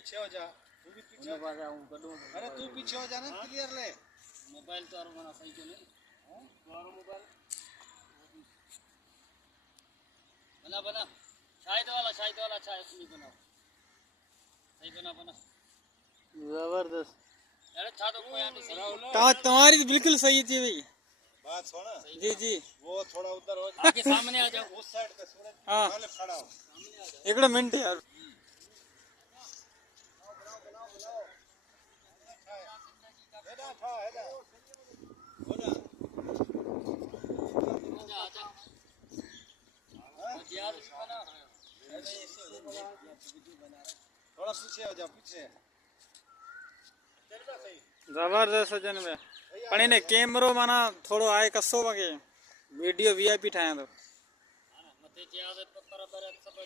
पीछे हो जा, तू भी पीछे हो जा। अरे तू पीछे हो जा ना, क्लियर ले। मोबाइल तो आरो बना सही क्यों नहीं? हां तुम्हारा मोबाइल बना बना शायद वाला अच्छा है, उसमें बनाओ सही बना जबरदस्त। अरे था तो कोई आने तुम्हारी तो बिल्कुल सही थी भाई। बात सुना जी जी वो थोड़ा उधर हो आके सामने आ जाओ उस साइड पे सूरज हाँ वाले खड़ा हो एक मिनट यार। हेडा था हेडा हो जा आजा यार बना थोड़ा पीछे हो जा पीछे जबरदस्त सजन में पण इन्हें कैमरो माना थोड़ो आए कसो मगे वीडियो वीआईपी ठाया तो मते जे आवे पर बराबर सब